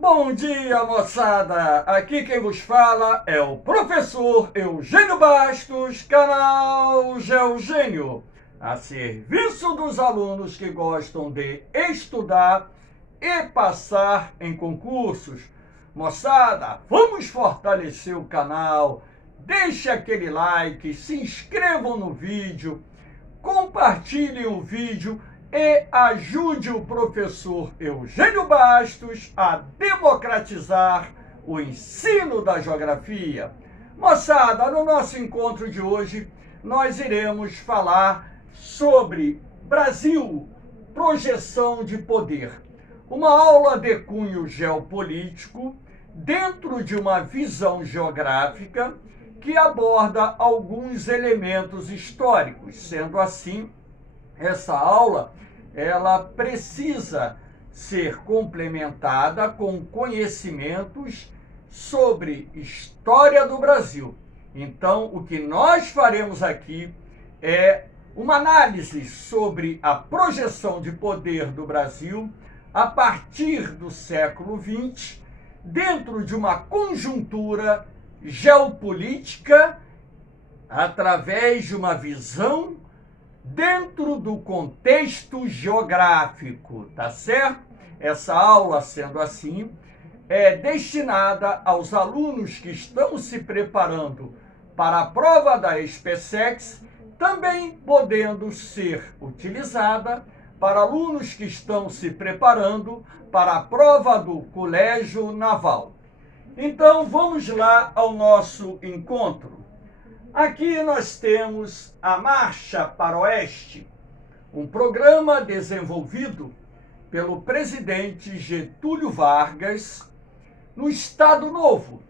Bom dia, moçada! Aqui quem vos fala é o professor Eugênio Bastos, canal Geogênio, a serviço dos alunos que gostam de estudar e passar em concursos. Moçada, vamos fortalecer o canal, deixe aquele like, se inscrevam no vídeo, compartilhem o vídeo e ajude o professor Eugênio Bastos a democratizar o ensino da geografia. Moçada, no nosso encontro de hoje, nós iremos falar sobre Brasil, projeção de poder. Uma aula de cunho geopolítico dentro de uma visão geográfica que aborda alguns elementos históricos. Sendo assim, essa aula ela precisa ser complementada com conhecimentos sobre história do Brasil. Então, o que nós faremos aqui é uma análise sobre a projeção de poder do Brasil a partir do século XX, dentro de uma conjuntura geopolítica, através de uma visão dentro do contexto geográfico, tá certo? Essa aula, sendo assim, é destinada aos alunos que estão se preparando para a prova da SpaceX, também podendo ser utilizada para alunos que estão se preparando para a prova do Colégio Naval. Então, vamos lá ao nosso encontro. Aqui nós temos a Marcha para o Oeste, um programa desenvolvido pelo presidente Getúlio Vargas no Estado Novo,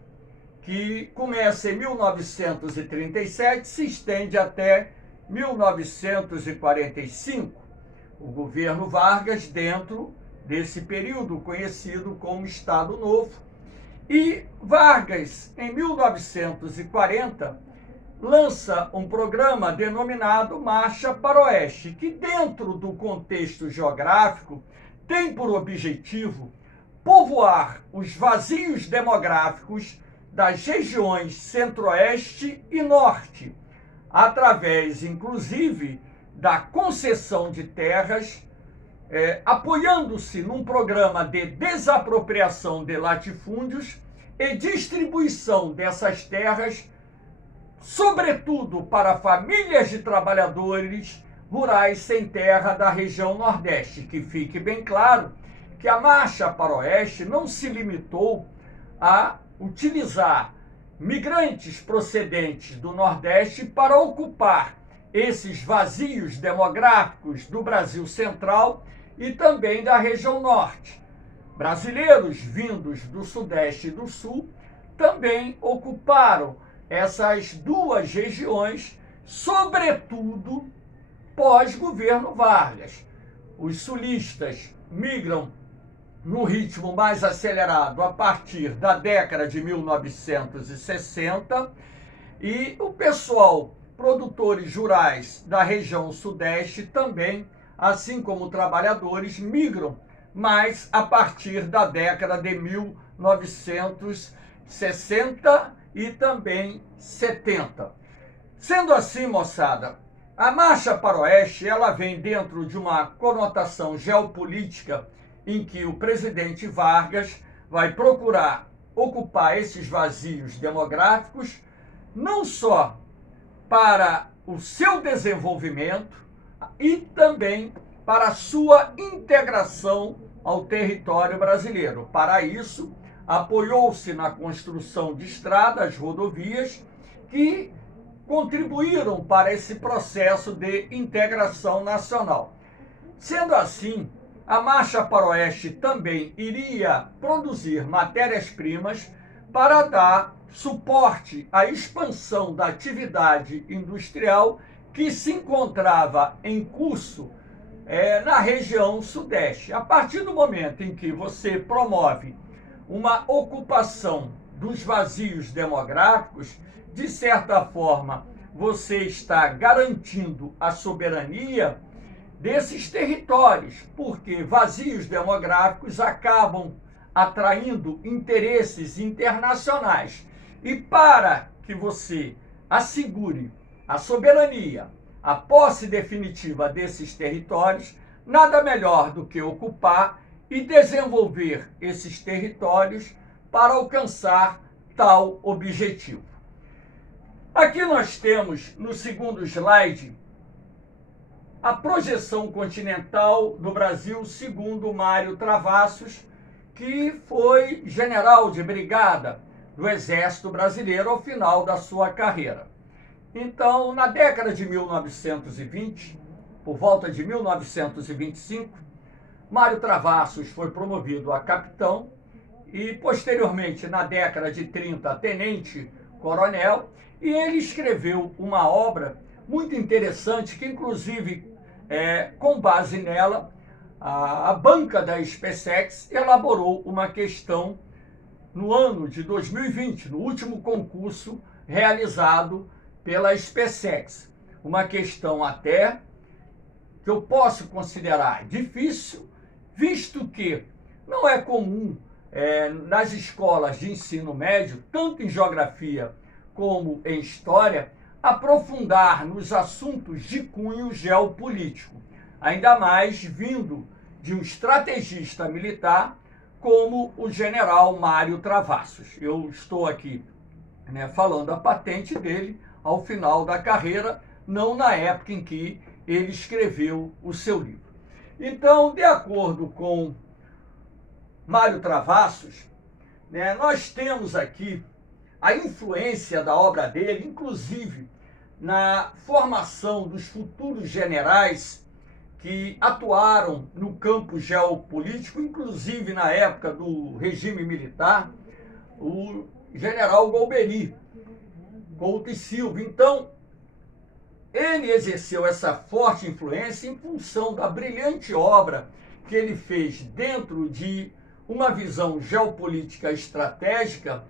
que começa em 1937 e se estende até 1945. O governo Vargas, dentro desse período conhecido como Estado Novo, e Vargas, em 1940, lança um programa denominado Marcha para o Oeste, que dentro do contexto geográfico tem por objetivo povoar os vazios demográficos das regiões Centro-Oeste e Norte, através, inclusive, da concessão de terras, apoiando-se num programa de desapropriação de latifúndios e distribuição dessas terras, sobretudo para famílias de trabalhadores rurais sem terra da região Nordeste. Que fique bem claro que a Marcha para o Oeste não se limitou a utilizar migrantes procedentes do Nordeste para ocupar esses vazios demográficos do Brasil Central e também da região Norte. Brasileiros vindos do Sudeste e do Sul também ocuparam essas duas regiões, sobretudo pós-governo Vargas. Os sulistas migram no ritmo mais acelerado a partir da década de 1960 e o pessoal, produtores rurais da região Sudeste também, assim como trabalhadores, migram mais a partir da década de 1960 e também 70. Sendo assim, moçada, a Marcha para o Oeste ela vem dentro de uma conotação geopolítica em que o presidente Vargas vai procurar ocupar esses vazios demográficos não só para o seu desenvolvimento e também para a sua integração ao território brasileiro. Para isso, apoiou-se na construção de estradas, rodovias, que contribuíram para esse processo de integração nacional. Sendo assim, a Marcha para o Oeste também iria produzir matérias-primas para dar suporte à expansão da atividade industrial que se encontrava em curso na região Sudeste. A partir do momento em que você promove uma ocupação dos vazios demográficos, de certa forma, você está garantindo a soberania desses territórios, porque vazios demográficos acabam atraindo interesses internacionais. E para que você assegure a soberania, a posse definitiva desses territórios, nada melhor do que ocupar e desenvolver esses territórios para alcançar tal objetivo. Aqui nós temos, no segundo slide, a projeção continental do Brasil segundo Mário Travassos, que foi general de brigada do Exército Brasileiro ao final da sua carreira. Então, na década de 1920, por volta de 1925, Mário Travassos foi promovido a capitão e, posteriormente, na década de 30, a tenente-coronel, e ele escreveu uma obra muito interessante que, inclusive, com base nela, a banca da SpaceX elaborou uma questão no ano de 2020, no último concurso realizado pela SpaceX. Uma questão até que eu posso considerar difícil, visto que não é comum nas escolas de ensino médio, tanto em geografia como em história, aprofundar nos assuntos de cunho geopolítico, ainda mais vindo de um estrategista militar como o general Mário Travassos. Eu estou aqui falando a patente dele ao final da carreira, não na época em que ele escreveu o seu livro. Então, de acordo com Mário Travassos, nós temos aqui a influência da obra dele, inclusive na formação dos futuros generais que atuaram no campo geopolítico, inclusive na época do regime militar, o general Golbery, Couto e Silva. Então, ele exerceu essa forte influência em função da brilhante obra que ele fez dentro de uma visão geopolítica estratégica,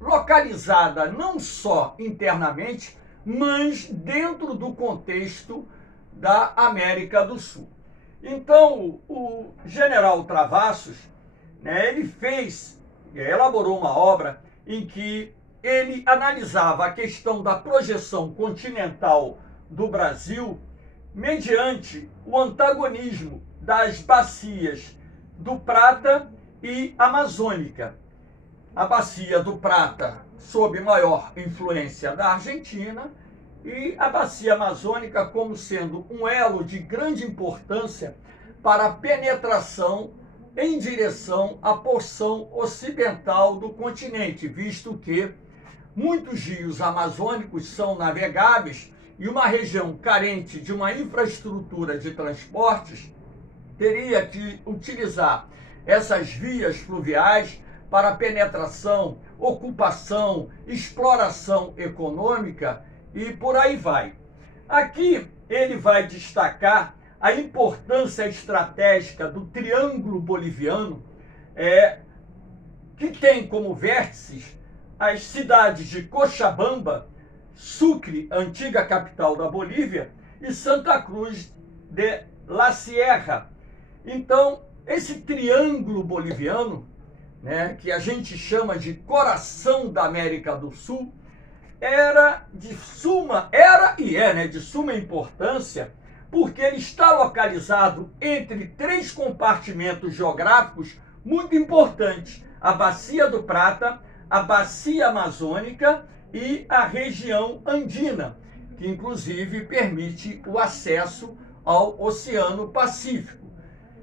localizada não só internamente, mas dentro do contexto da América do Sul. Então, o general Travassos, ele elaborou uma obra em que ele analisava a questão da projeção continental do Brasil mediante o antagonismo das bacias do Prata e Amazônica. A bacia do Prata sob maior influência da Argentina e a bacia amazônica como sendo um elo de grande importância para a penetração em direção à porção ocidental do continente, visto que muitos rios amazônicos são navegáveis e uma região carente de uma infraestrutura de transportes teria que utilizar essas vias fluviais para penetração, ocupação, exploração econômica e por aí vai. Aqui ele vai destacar a importância estratégica do Triângulo Boliviano, que tem como vértices as cidades de Cochabamba, Sucre, antiga capital da Bolívia, e Santa Cruz de la Sierra. Então, esse Triângulo Boliviano, que a gente chama de coração da América do Sul, era de suma importância, porque ele está localizado entre três compartimentos geográficos muito importantes: a Bacia do Prata, a Bacia Amazônica e a região andina, que inclusive permite o acesso ao Oceano Pacífico.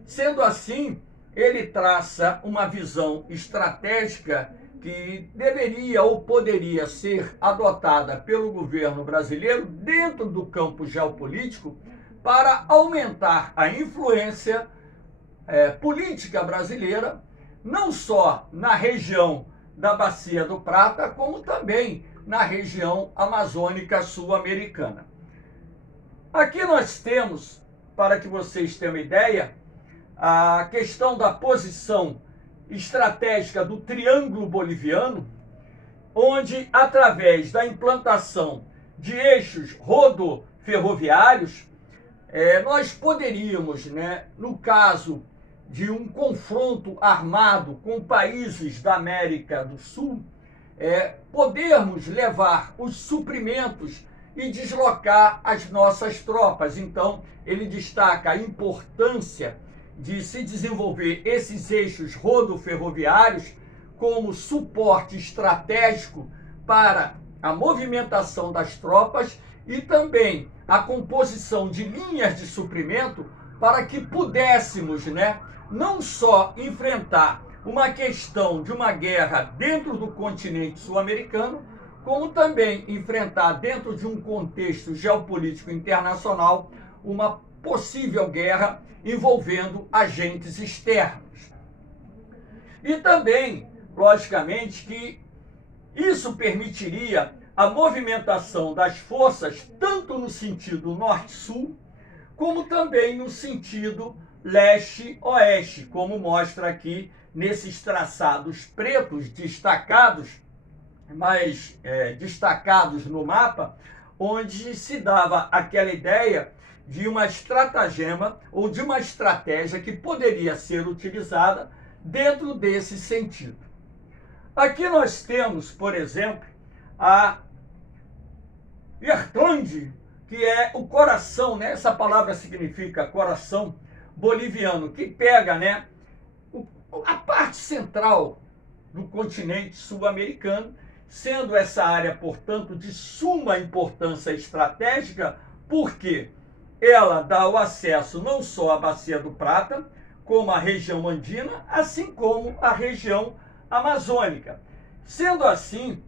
Sendo assim, ele traça uma visão estratégica que deveria ou poderia ser adotada pelo governo brasileiro dentro do campo geopolítico para aumentar a influência política brasileira, não só na região da Bacia do Prata, como também na região amazônica sul-americana. Aqui nós temos, para que vocês tenham uma ideia, a questão da posição estratégica do Triângulo Boliviano, onde, através da implantação de eixos rodoferroviários, nós poderíamos, no caso de um confronto armado com países da América do Sul, podermos levar os suprimentos e deslocar as nossas tropas. Então, ele destaca a importância de se desenvolver esses eixos rodoferroviários como suporte estratégico para a movimentação das tropas e também a composição de linhas de suprimento para que pudéssemos, não só enfrentar uma questão de uma guerra dentro do continente sul-americano, como também enfrentar dentro de um contexto geopolítico internacional uma possível guerra envolvendo agentes externos. E também, logicamente, que isso permitiria a movimentação das forças tanto no sentido norte-sul, como também no sentido leste-oeste, como mostra aqui nesses traçados pretos destacados, mais destacados no mapa, onde se dava aquela ideia de uma estratagema ou de uma estratégia que poderia ser utilizada dentro desse sentido. Aqui nós temos, por exemplo, a Irtlande, que é o coração, essa palavra significa coração boliviano, que pega a parte central do continente sul-americano, sendo essa área, portanto, de suma importância estratégica, porque ela dá o acesso não só à Bacia do Prata, como à região andina, assim como à região amazônica. Sendo assim,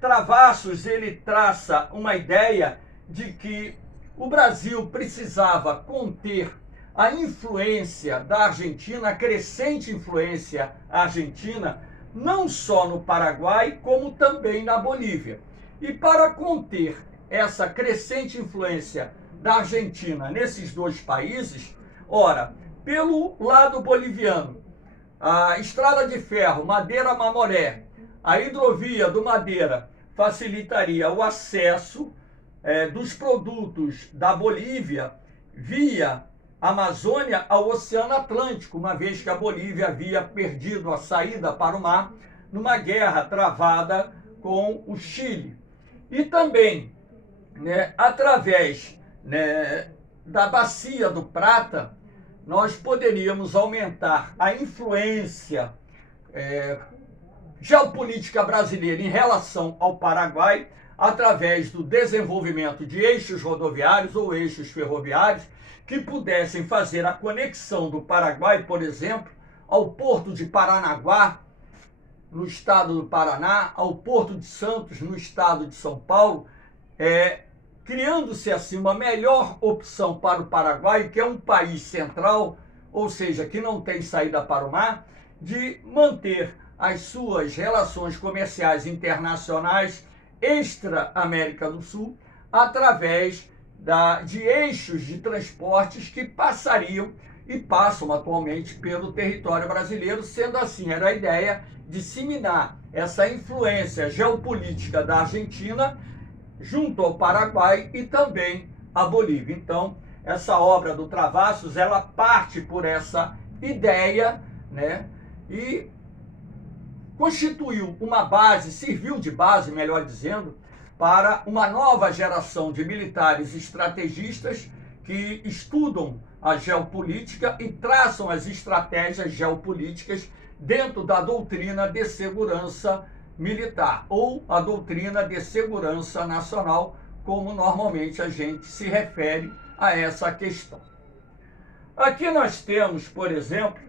Travassos ele traça uma ideia de que o Brasil precisava conter a influência da Argentina, a crescente influência argentina, não só no Paraguai, como também na Bolívia. E para conter essa crescente influência da Argentina nesses dois países, ora, pelo lado boliviano, a estrada de ferro Madeira-Mamoré, a hidrovia do Madeira facilitaria o acesso dos produtos da Bolívia via Amazônia ao Oceano Atlântico, uma vez que a Bolívia havia perdido a saída para o mar numa guerra travada com o Chile. E também, através da Bacia do Prata, nós poderíamos aumentar a influência geopolítica brasileira em relação ao Paraguai através do desenvolvimento de eixos rodoviários ou eixos ferroviários que pudessem fazer a conexão do Paraguai, por exemplo, ao Porto de Paranaguá, no estado do Paraná, ao Porto de Santos, no estado de São Paulo, criando-se assim uma melhor opção para o Paraguai, que é um país central, ou seja, que não tem saída para o mar, de manter as suas relações comerciais internacionais extra-América do Sul através de eixos de transportes que passariam e passam atualmente pelo território brasileiro, sendo assim, era a ideia disseminar essa influência geopolítica da Argentina junto ao Paraguai e também à Bolívia. Então, essa obra do Travassos, ela parte por essa ideia, e constituiu uma base, serviu de base, melhor dizendo, para uma nova geração de militares estrategistas que estudam a geopolítica e traçam as estratégias geopolíticas dentro da doutrina de segurança militar, ou a doutrina de segurança nacional, como normalmente a gente se refere a essa questão. Aqui nós temos, por exemplo,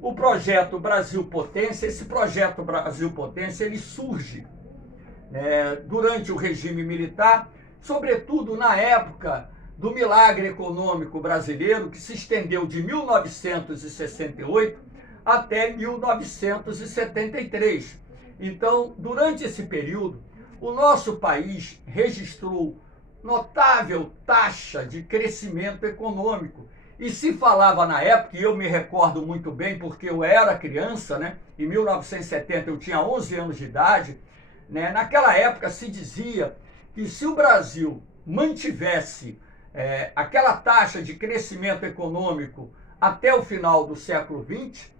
o projeto Brasil Potência. Esse projeto Brasil Potência, ele surge durante o regime militar, sobretudo na época do milagre econômico brasileiro, que se estendeu de 1968 até 1973. Então, durante esse período, o nosso país registrou notável taxa de crescimento econômico. E se falava na época, e eu me recordo muito bem porque eu era criança, em 1970 eu tinha 11 anos de idade, naquela época se dizia que se o Brasil mantivesse aquela taxa de crescimento econômico até o final do século XX,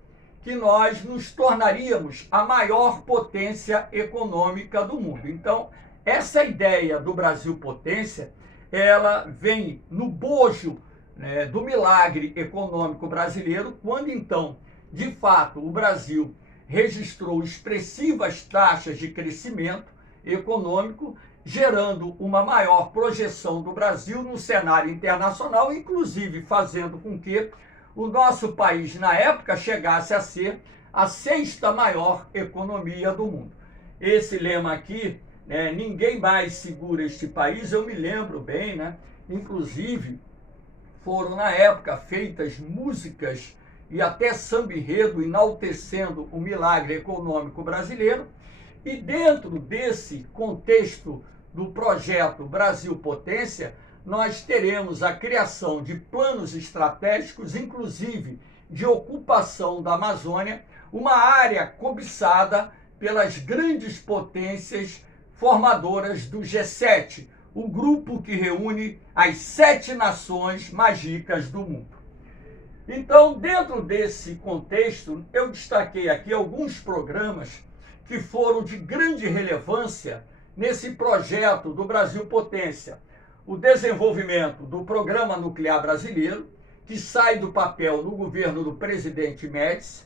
que nós nos tornaríamos a maior potência econômica do mundo. Então, essa ideia do Brasil potência, ela vem no bojo, né, do milagre econômico brasileiro, quando então, de fato, o Brasil registrou expressivas taxas de crescimento econômico, gerando uma maior projeção do Brasil no cenário internacional, inclusive fazendo com que o nosso país, na época, chegasse a ser a 6ª maior economia do mundo. Esse lema aqui, né, ninguém mais segura este país, eu me lembro bem, né? Inclusive, foram na época feitas músicas e até samba-enredo enaltecendo o milagre econômico brasileiro. E dentro desse contexto do projeto Brasil Potência, nós teremos a criação de planos estratégicos, inclusive de ocupação da Amazônia, uma área cobiçada pelas grandes potências formadoras do G7, o grupo que reúne as 7 nações mais ricas do mundo. Então, dentro desse contexto, eu destaquei aqui alguns programas que foram de grande relevância nesse projeto do Brasil Potência. O desenvolvimento do Programa Nuclear Brasileiro, que sai do papel no governo do presidente Médici.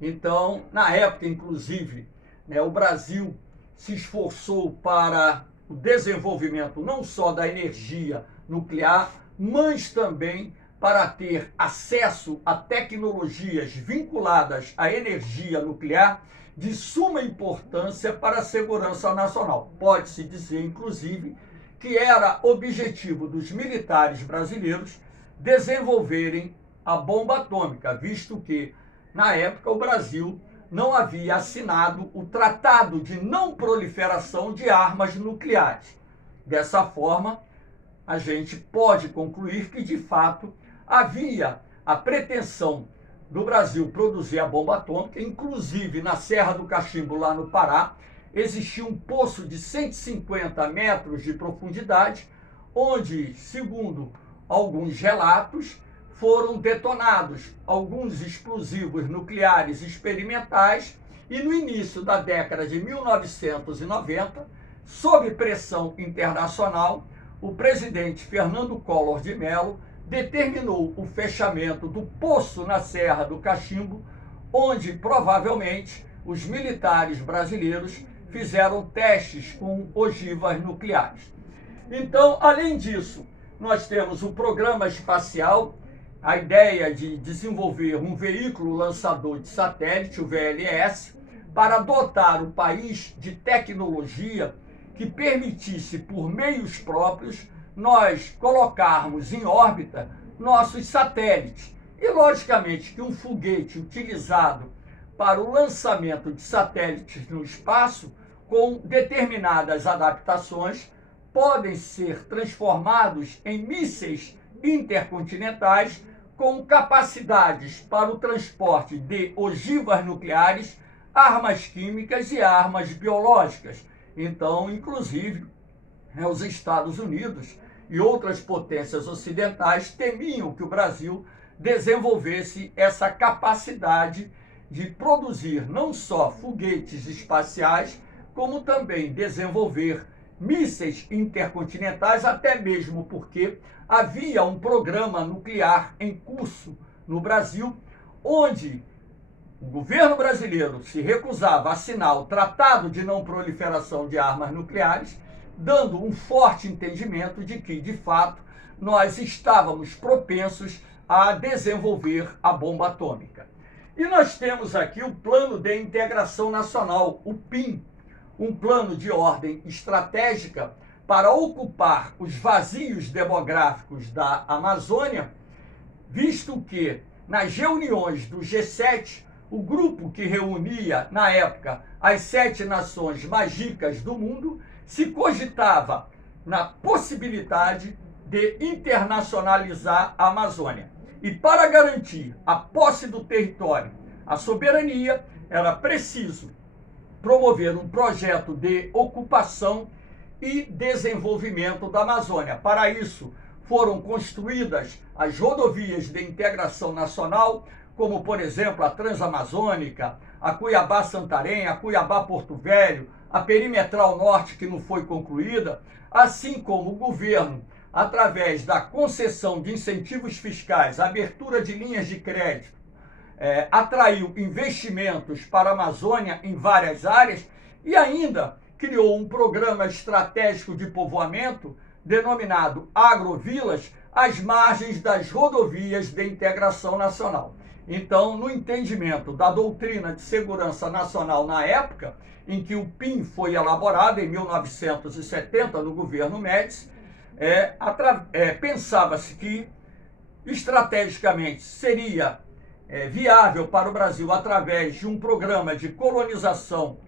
Então, na época, inclusive, né, o Brasil se esforçou para o desenvolvimento não só da energia nuclear, mas também para ter acesso a tecnologias vinculadas à energia nuclear de suma importância para a segurança nacional. Pode-se dizer, inclusive, que era objetivo dos militares brasileiros desenvolverem a bomba atômica, visto que, na época, o Brasil não havia assinado o Tratado de Não Proliferação de Armas Nucleares. Dessa forma, a gente pode concluir que, de fato, havia a pretensão do Brasil produzir a bomba atômica, inclusive na Serra do Cachimbo, lá no Pará, existia um poço de 150 metros de profundidade, onde, segundo alguns relatos, foram detonados alguns explosivos nucleares experimentais e no início da década de 1990, sob pressão internacional, o presidente Fernando Collor de Mello determinou o fechamento do poço na Serra do Cachimbo, onde provavelmente os militares brasileiros fizeram testes com ogivas nucleares. Então, além disso, nós temos o programa espacial, a ideia de desenvolver um veículo lançador de satélite, o VLS, para dotar o país de tecnologia que permitisse, por meios próprios, nós colocarmos em órbita nossos satélites. E, logicamente, que um foguete utilizado para o lançamento de satélites no espaço, com determinadas adaptações, podem ser transformados em mísseis intercontinentais com capacidades para o transporte de ogivas nucleares, armas químicas e armas biológicas. Então, inclusive, os Estados Unidos e outras potências ocidentais temiam que o Brasil desenvolvesse essa capacidade de produzir não só foguetes espaciais, como também desenvolver mísseis intercontinentais, até mesmo porque havia um programa nuclear em curso no Brasil, onde o governo brasileiro se recusava a assinar o Tratado de Não Proliferação de Armas Nucleares, dando um forte entendimento de que, de fato, nós estávamos propensos a desenvolver a bomba atômica. E nós temos aqui o Plano de Integração Nacional, o PIN, um plano de ordem estratégica para ocupar os vazios demográficos da Amazônia, visto que nas reuniões do G7, o grupo que reunia, na época, as 7 nações mais ricas do mundo, se cogitava na possibilidade de internacionalizar a Amazônia. E para garantir a posse do território, a soberania, era preciso promover um projeto de ocupação e desenvolvimento da Amazônia. Para isso, foram construídas as rodovias de integração nacional, como, por exemplo, a Transamazônica, a Cuiabá-Santarém, a Cuiabá-Porto Velho, a Perimetral Norte, que não foi concluída, assim como o governo, através da concessão de incentivos fiscais, abertura de linhas de crédito, atraiu investimentos para a Amazônia em várias áreas e ainda criou um programa estratégico de povoamento denominado Agrovilas, às margens das rodovias de integração nacional. Então, no entendimento da doutrina de segurança nacional na época, em que o PIN foi elaborado em 1970 no governo Médici, pensava-se que estrategicamente seria viável para o Brasil, através de um programa de colonização,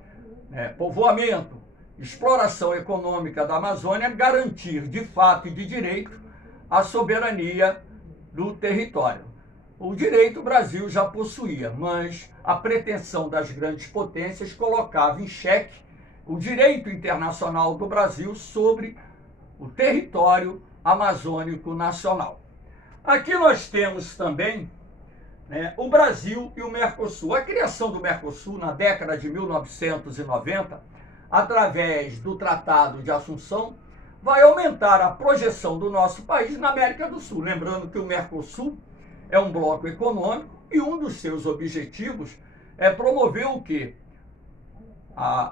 povoamento, exploração econômica da Amazônia, garantir de fato e de direito a soberania do território. O direito o Brasil já possuía, mas a pretensão das grandes potências colocava em xeque o direito internacional do Brasil sobre o território amazônico nacional. Aqui nós temos também o Brasil e o Mercosul. A criação do Mercosul na década de 1990, através do Tratado de Assunção, vai aumentar a projeção do nosso país na América do Sul. Lembrando que o Mercosul é um bloco econômico e um dos seus objetivos é promover o quê?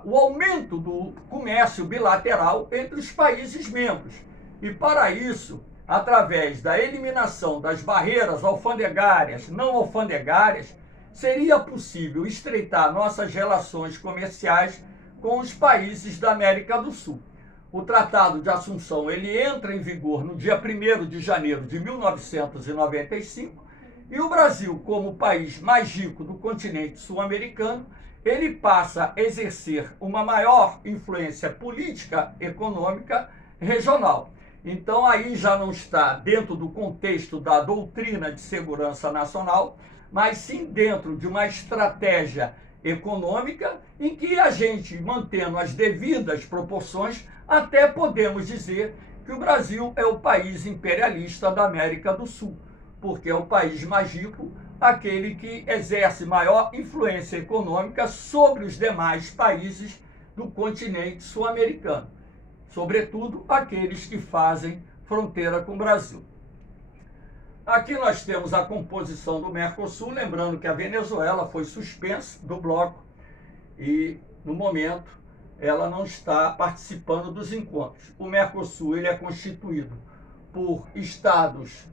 O aumento do comércio bilateral entre os países membros. E para isso, através da eliminação das barreiras alfandegárias, não alfandegárias, seria possível estreitar nossas relações comerciais com os países da América do Sul. O Tratado de Assunção ele entra em vigor no dia 1º de janeiro de 1995 e o Brasil, como o país mais rico do continente sul-americano, ele passa a exercer uma maior influência política, econômica, regional. Então, aí já não está dentro do contexto da doutrina de segurança nacional, mas sim dentro de uma estratégia econômica em que a gente, mantendo as devidas proporções, até podemos dizer que o Brasil é o país imperialista da América do Sul, porque é o país mais rico, aquele que exerce maior influência econômica sobre os demais países do continente sul-americano, sobretudo aqueles que fazem fronteira com o Brasil. Aqui nós temos a composição do Mercosul, lembrando que a Venezuela foi suspensa do bloco e, no momento, ela não está participando dos encontros. O Mercosul ele é constituído por estados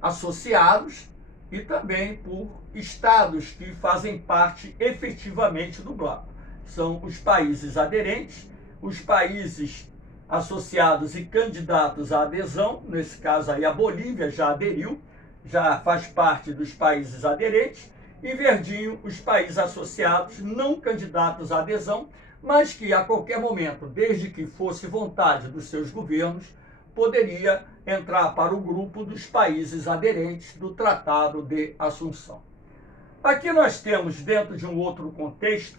associados e também por estados que fazem parte efetivamente do bloco. São os países aderentes, os países associados e candidatos à adesão, nesse caso aí a Bolívia já aderiu, já faz parte dos países aderentes, e verdinho os países associados não candidatos à adesão, mas que a qualquer momento, desde que fosse vontade dos seus governos, poderia entrar para o grupo dos países aderentes do Tratado de Assunção. Aqui nós temos, dentro de um outro contexto,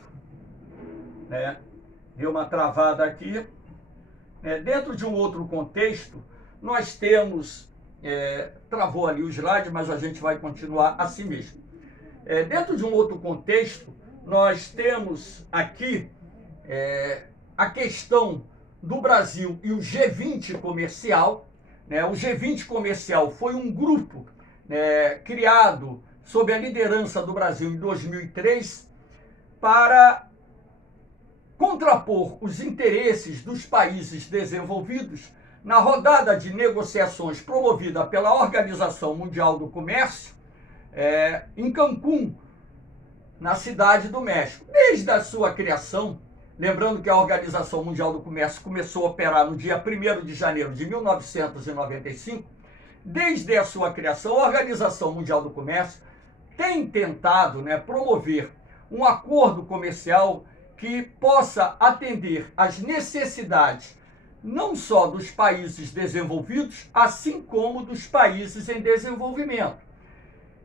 deu uma travada aqui, dentro de um outro contexto, nós temos, travou ali o slide, mas a gente vai continuar assim mesmo. Dentro de um outro contexto, nós temos aqui a questão do Brasil e o G20 comercial. O G20 comercial foi um grupo criado sob a liderança do Brasil em 2003 para contrapor os interesses dos países desenvolvidos na rodada de negociações promovida pela Organização Mundial do Comércio em Cancún, na cidade do México. Desde a sua criação, lembrando que a Organização Mundial do Comércio começou a operar no dia 1º de janeiro de 1995, desde a sua criação, a Organização Mundial do Comércio tem tentado promover um acordo comercial que possa atender às necessidades não só dos países desenvolvidos, assim como dos países em desenvolvimento.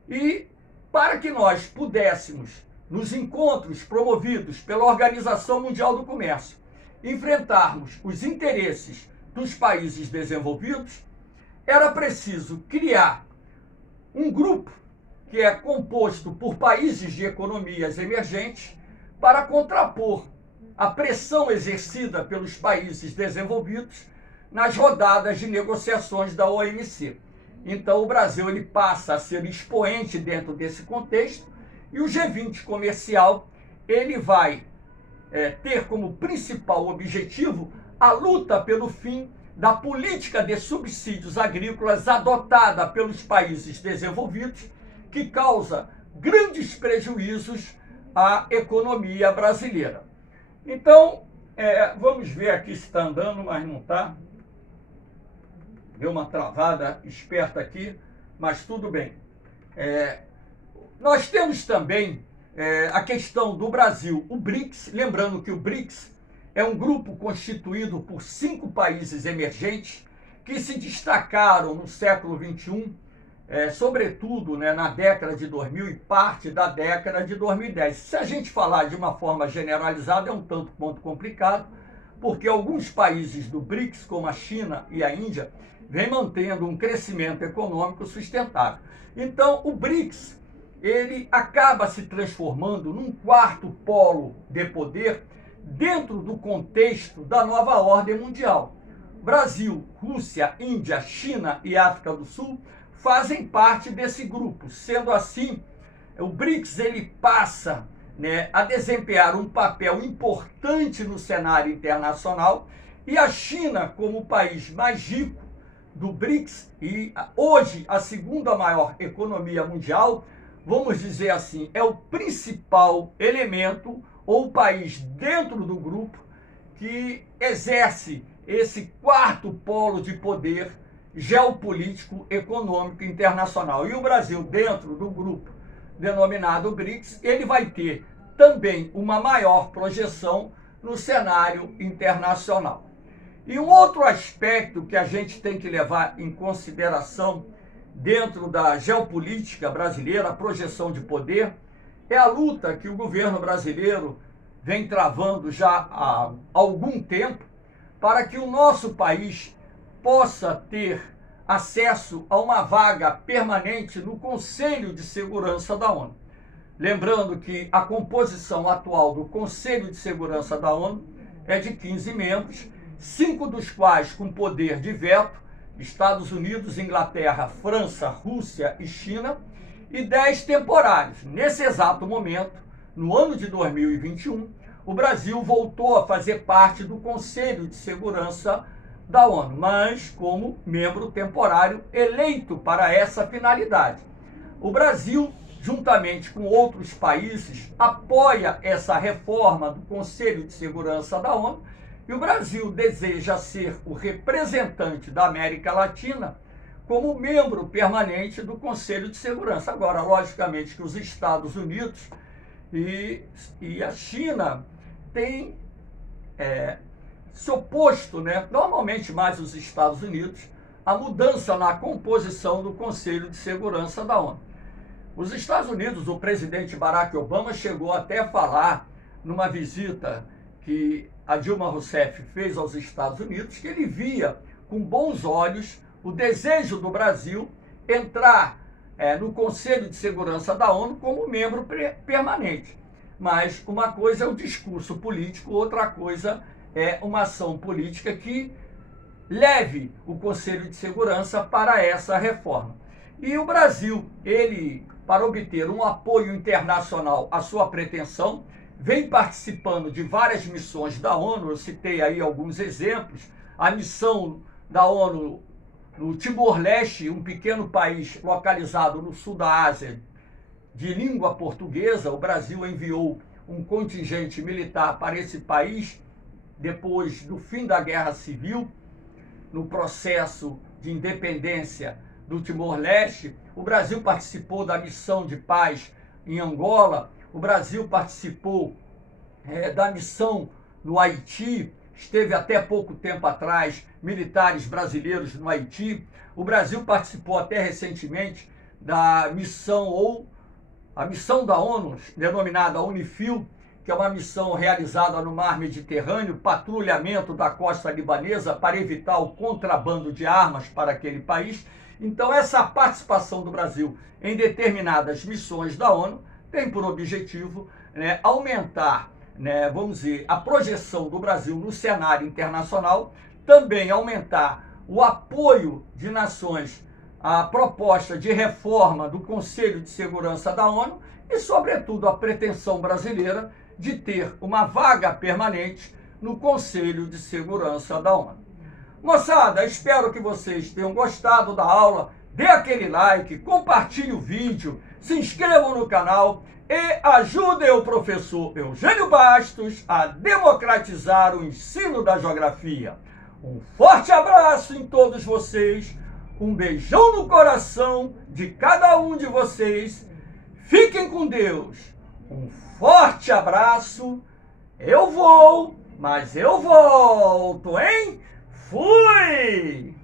E para que nós pudéssemos, nos encontros promovidos pela Organização Mundial do Comércio, enfrentarmos os interesses dos países desenvolvidos, era preciso criar um grupo que é composto por países de economias emergentes para contrapor a pressão exercida pelos países desenvolvidos nas rodadas de negociações da OMC. Então, o Brasil ele passa a ser expoente dentro desse contexto e o G20 comercial ele vai ter como principal objetivo a luta pelo fim da política de subsídios agrícolas adotada pelos países desenvolvidos, que causa grandes prejuízos à economia brasileira. Então, vamos ver aqui se está andando, mas não está. Deu uma travada esperta aqui, mas tudo bem. Nós temos também a questão do Brasil, o BRICS, lembrando que o BRICS é um grupo constituído por 5 países emergentes que se destacaram no século XXI, sobretudo na década de 2000 e parte da década de 2010. Se a gente falar de uma forma generalizada, é um tanto quanto complicado, porque alguns países do BRICS, como a China e a Índia, vêm mantendo um crescimento econômico sustentável. Então, o BRICS ele acaba se transformando num quarto polo de poder dentro do contexto da nova ordem mundial. Brasil, Rússia, Índia, China e África do Sul fazem parte desse grupo. Sendo assim, o BRICS ele passa a desempenhar um papel importante no cenário internacional e a China, como o país mais rico do BRICS e hoje a segunda maior economia mundial, vamos dizer assim, é o principal elemento ou país dentro do grupo que exerce esse quarto polo de poder geopolítico econômico internacional. E o Brasil, dentro do grupo denominado BRICS, ele vai ter também uma maior projeção no cenário internacional. E um outro aspecto que a gente tem que levar em consideração dentro da geopolítica brasileira, a projeção de poder, é a luta que o governo brasileiro vem travando já há algum tempo para que o nosso país possa ter acesso a uma vaga permanente no Conselho de Segurança da ONU. Lembrando que a composição atual do Conselho de Segurança da ONU é de 15 membros, 5 dos quais com poder de veto, Estados Unidos, Inglaterra, França, Rússia e China, e 10 temporários. Nesse exato momento, no ano de 2021, o Brasil voltou a fazer parte do Conselho de Segurança da ONU, mas como membro temporário eleito para essa finalidade. O Brasil, juntamente com outros países, apoia essa reforma do Conselho de Segurança da ONU e o Brasil deseja ser o representante da América Latina como membro permanente do Conselho de Segurança. Agora, logicamente que os Estados Unidos e a China têm se oposto, normalmente mais os Estados Unidos, à mudança na composição do Conselho de Segurança da ONU. Os Estados Unidos, o presidente Barack Obama chegou até a falar numa visita que a Dilma Rousseff fez aos Estados Unidos, que ele via com bons olhos o desejo do Brasil entrar no Conselho de Segurança da ONU como membro permanente. Mas uma coisa é o discurso político, outra coisa é uma ação política que leve o Conselho de Segurança para essa reforma. E o Brasil, ele, para obter um apoio internacional à sua pretensão, vem participando de várias missões da ONU. Eu citei aí alguns exemplos. A missão da ONU no Timor-Leste, um pequeno país localizado no sul da Ásia, de língua portuguesa. O Brasil enviou um contingente militar para esse país depois do fim da Guerra Civil, no processo de independência do Timor-Leste. O Brasil participou da missão de paz em Angola. O Brasil participou da missão no Haiti. Esteve até pouco tempo atrás militares brasileiros no Haiti. O Brasil participou até recentemente da missão, ou a missão da ONU, denominada UNIFIL, que é uma missão realizada no mar Mediterrâneo, patrulhamento da costa libanesa para evitar o contrabando de armas para aquele país. Então, essa participação do Brasil em determinadas missões da ONU tem por objetivo, né, aumentar, né, vamos dizer, a projeção do Brasil no cenário internacional, também aumentar o apoio de nações à proposta de reforma do Conselho de Segurança da ONU e, sobretudo, a pretensão brasileira de ter uma vaga permanente no Conselho de Segurança da ONU. Moçada, espero que vocês tenham gostado da aula. Dê aquele like, compartilhe o vídeo, se inscrevam no canal e ajudem o professor Eugênio Bastos a democratizar o ensino da geografia. Um forte abraço em todos vocês, um beijão no coração de cada um de vocês. Fiquem com Deus. Um forte abraço. Eu vou, mas eu volto, hein? Fui!